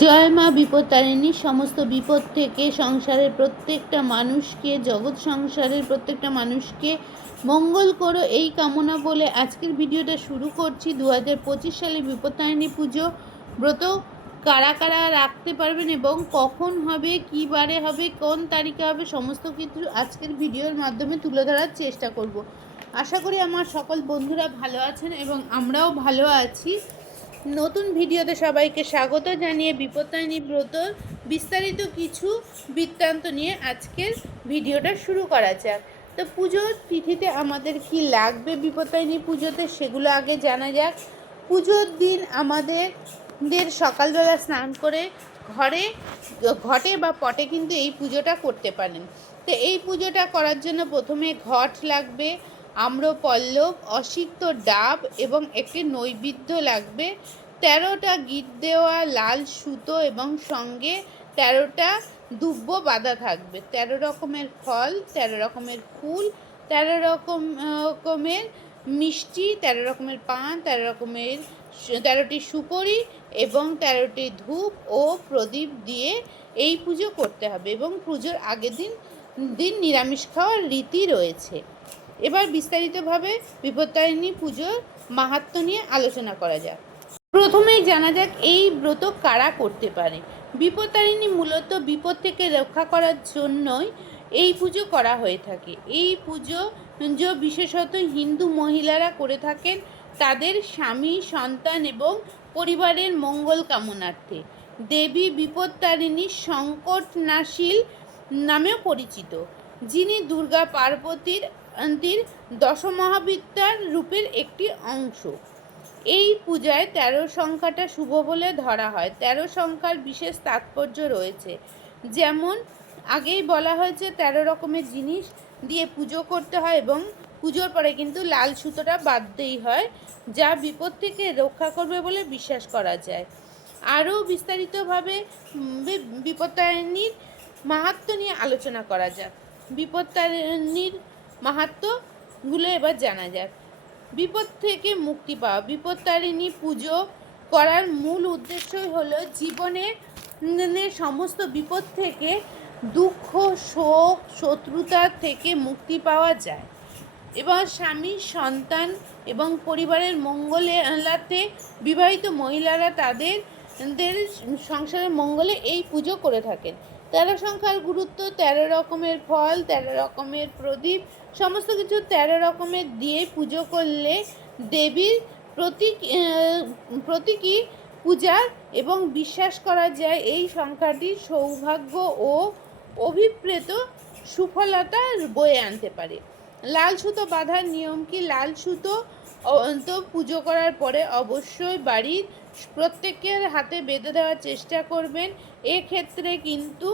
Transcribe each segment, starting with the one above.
জয় মা বিপত্তারিণী, সমস্ত বিপদ থেকে সংসারের প্রত্যেকটা মানুষকে, জগৎ সংসারের প্রত্যেকটা মানুষকে মঙ্গল করো এই কামনা বলে আজকের ভিডিওটা শুরু করছি। দু হাজার পঁচিশ সালে বিপত্তারিণী পুজো ব্রত কারা কারা রাখতে পারবেন এবং কখন হবে, কী বারে হবে, কোন তারিখে হবে, সমস্ত কিছু আজকের ভিডিওর মাধ্যমে তুলে ধরার চেষ্টা করব। আশা করি আমার সকল বন্ধুরা ভালো আছেন এবং আমরাও ভালো আছি। নতুন ভিডিওতে সবাইকে স্বাগত জানিয়ে বিপত্তারিণী ব্রত বিস্তারিত কিছু বৃত্তান্ত নিয়ে আজকের ভিডিওটা শুরু করা যাক। তো পুজোর তিথিতে আমাদের কি লাগবে বিপত্তারিণী পুজোতে সেগুলো আগে জানা যাক। পুজোর দিন আমাদের দের সকালবেলা স্নান করে ঘরে, ঘটে বা পটে কিন্তু এই পুজোটা করতে পারেন। তো এই পুজোটা করার জন্য প্রথমে ঘট লাগবে আম্রপল্লব, অসিক্ত ডাব এবং একটি নৈবেদ্য লাগবে। তেরোটা গিট দেওয়া লাল সুতো এবং সঙ্গে তেরোটা দুব্য বাঁধা থাকবে। তেরো রকমের ফল, তেরো রকমের ফুল, তেরো রকম রকমের মিষ্টি, তেরো রকমের পান, তেরো রকমের তেরোটি সুপরি এবং তেরোটি ধূপ ও প্রদীপ দিয়ে এই পুজো করতে হবে এবং পুজোর আগের দিন দিন নিরামিষ খাওয়ার রীতি রয়েছে। এবার বিস্তারিতভাবে বিপত্তারিণী পুজোর মাহাত্ম্য নিয়ে আলোচনা করা যাক। প্রথমেই জানা যাক এই ব্রত কারা করতে পারে। বিপত্তারিণী মূলত বিপদ থেকে রক্ষা করার জন্যই এই পুজো করা হয়ে থাকে। এই পুজো বিশেষত হিন্দু মহিলারা করে থাকেন তাদের স্বামী, সন্তান এবং পরিবারের মঙ্গল কামনার্থে। দেবী বিপত্তারিণী সংকটনাশীল নামেও পরিচিত, যিনি দুর্গা পার্বতীর আন্তির দশমহাবিদ্যার রূপের একটি অংশ। এই পূজায় তেরো সংখ্যাটা শুভ বলে ধরা হয়। তেরো সংখ্যার বিশেষ তাৎপর্য রয়েছে। যেমন, আগেই বলা হয়েছে তেরো রকমের জিনিস দিয়ে পুজো করতে হয় এবং পুজোর পরে কিন্তু লাল সুতোটা বাদ বাঁধতেই হয়, যা বিপদ থেকে রক্ষা করবে বলে বিশ্বাস করা যায়। আরও বিস্তারিতভাবে বিপত্তারিণীর মাহাত্ম্য নিয়ে আলোচনা করা যাক। বিপত্তারিণীর মাহাত্ম্যগুলো এবার জানা যাক। বিপদ থেকে মুক্তি পাওয়া। বিপত্তারিণী পুজো করার মূল উদ্দেশ্যই হলো জীবনের সমস্ত বিপদ থেকে দুঃখ, শোক, শত্রুতা থেকে মুক্তি পাওয়া যায়। এবং স্বামী, সন্তান এবং পরিবারের মঙ্গলে মঙ্গলাতে বিবাহিত মহিলারা তাদের দের সংসারের মঙ্গলে এই পুজো করে থাকেন। তেরো সংখ্যার গুরুত্ব, তেরো রকমের ফল, তেরো রকমের প্রদীপ, সমস্ত কিছু তেরো রকমের দিয়ে পুজো করলে দেবীর প্রতীক প্রতীকী পূজা এবং বিশ্বাস করা যায়। এই সংখ্যাটি সৌভাগ্য ও অভিপ্রেত সুফলতা বয়ে আনতে পারে। লাল সুতো বাঁধার নিয়ম কি? লাল সুতো অ- তো পুজো করার পরে অবশ্যই বাড়ির প্রত্যেকের হাতে বেঁধে দেওয়ার চেষ্টা করবেন। এক্ষেত্রে কিন্তু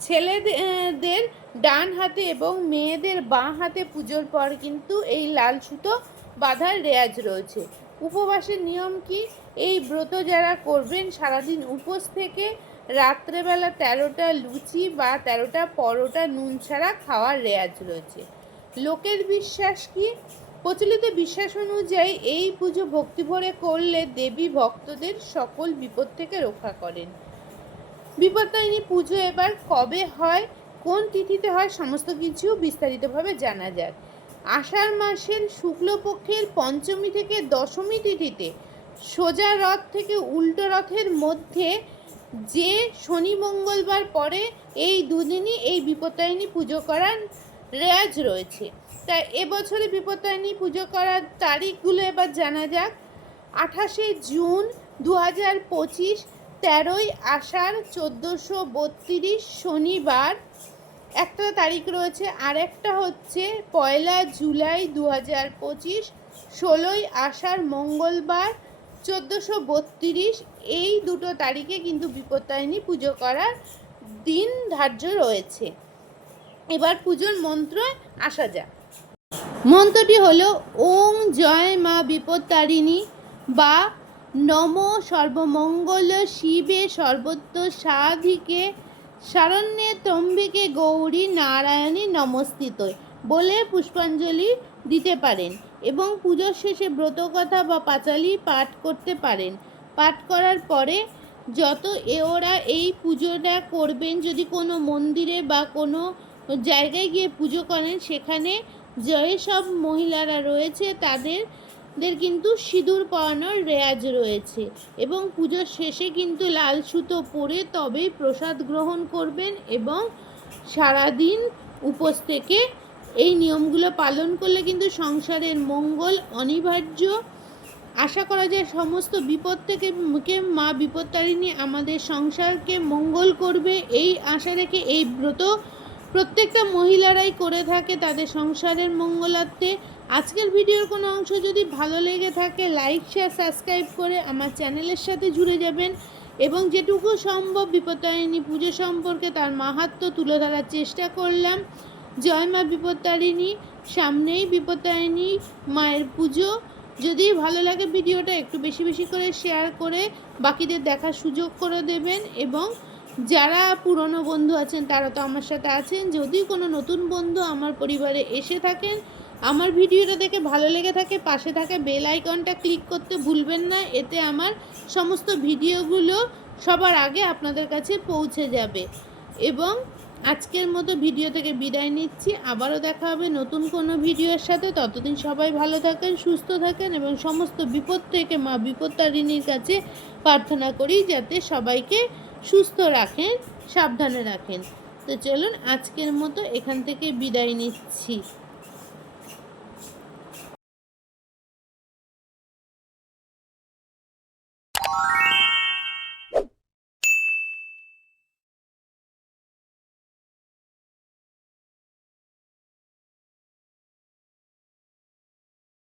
ছেলেদের ডান হাতে এবং মেয়েদের বাঁ হাতে পুজোর পর কিন্তু এই লাল সুতো বাঁধার রেয়াজ রয়েছে। উপবাসের নিয়ম কি? এই ব্রত যারা করবেন সারাদিন উপোস থেকে রাত্রেবেলা তেরোটা লুচি বা তেরোটা পরোটা নুন ছাড়া খাওয়ার রেয়াজ রয়েছে। লোকের বিশ্বাস কি? প্রচলিত বিশ্বাস অনুযায়ী এই পুজো ভক্তিভরে করলে দেবী ভক্তদের সকল বিপদ থেকে রক্ষা করেন। বিপত্তারিণী পুজো এবার কবে হয়, কোন তিথিতে হয় সমস্ত কিছু বিস্তারিতভাবে জানা যায় আষাঢ় মাসের শুক্লপক্ষের পঞ্চমী থেকে দশমী তিথিতে সোজা রথ থেকে উল্টো রথের মধ্যে যে শনি মঙ্গলবার পরে এই দুদিনই এই বিপত্তারিণী পুজো করার রেয়াজ রয়েছে। তাই এবছরে বিপত্তারিণী পুজো করার তারিখগুলো এবার জানা যাক। আঠাশে জুন দু হাজার পঁচিশ, তেরোই আষাঢ় চোদ্দোশো বত্রিশ, শনিবার। একটা তারিখ রয়েছে আর একটা হচ্ছে পয়লা জুলাই দু হাজার পঁচিশ, ষোলোই আষাঢ় মঙ্গলবার চোদ্দোশো বত্রিশ। এই দুটো তারিখে কিন্তু বিপত্তারিণী পুজো করার দিন ধার্য রয়েছে। এবার পুজোর মন্ত্র আসা যাক। মন্ত্রটি হলো, ওং জয় মা বিপত্তারিণী বা, নম সর্বমঙ্গল শিবে সর্বত্র সাধিকে শারণ্যে ত্রম্বিকে গৌরী নারায়ণী নমস্তিত বলে পুষ্পাঞ্জলি দিতে পারেন এবং পুজোর শেষে ব্রতকথা বা পাঁচালি পাঠ করতে পারেন। পাঠ করার পরে যত ওরা এই পুজোটা করবেন, যদি কোনো মন্দিরে বা কোনো জায়গায় গিয়ে পুজো করেন, সেখানে যেসব মহিলারা রয়েছে তাদের দের কিন্তু সিঁদুর পরানোর রেয়াজ রয়েছে এবং পুজোর শেষে কিন্তু লাল সুতো পরে তবেই প্রসাদ গ্রহণ করবেন এবং সারাদিন উপোস থেকে এই নিয়মগুলো পালন করলে কিন্তু সংসারের মঙ্গল অনিবার্য। আশা করা যায় সমস্ত বিপদ থেকে কে মা বিপত্তারিণী আমাদের সংসারকে মঙ্গল করবে, এই আশা রেখে এই ব্রত প্রত্যেকটা মহিলারাই করে থাকে তাদের সংসারের মঙ্গলার্থে। আজকের ভিডিওর কোনো অংশ যদি ভালো লেগে থাকে লাইক শেয়ার সাবস্ক্রাইব করে আমার চ্যানেলের সাথে জুড়ে যাবেন এবং যেটুকু সম্ভব বিপত্তারিণী পুজো সম্পর্কে তার মাহাত্ম্য তুলে ধরার চেষ্টা করলাম। জয় মা বিপত্তারিণী, সামনেই বিপত্তারিণী মায়ের পুজো। যদি ভালো লাগে ভিডিওটা একটু বেশি বেশি করে শেয়ার করে বাকিদের দেখার সুযোগ করে দেবেন এবং যারা পুরনো বন্ধু আছেন, তারা তো আমার সাথে আছেন। যদি কোনো নতুন বন্ধু আমার পরিবারে এসে থাকেন, আমার ভিডিওটা দেখে ভালো লেগে থাকে, পাশে থাকা বেল আইকনটা ক্লিক করতে ভুলবেন না। এতে আমার সমস্ত ভিডিওগুলো সবার আগে আপনাদের কাছে পৌঁছে যাবে। এবং আজকের মতো ভিডিও থেকে বিদায় নিচ্ছি। আবারও দেখা হবে নতুন কোনো ভিডিওর সাথে। ততদিন সবাই ভালো থাকেন, সুস্থ থাকেন এবং সমস্ত বিপদ থেকে মা বিপত্তারিণীর কাছে প্রার্থনা করি, যাতে সবাইকে সুস্থ রাখেন সাবধানে রাখেন। তো চলুন আজকের মতো এখান থেকে বিদায় নিচ্ছি।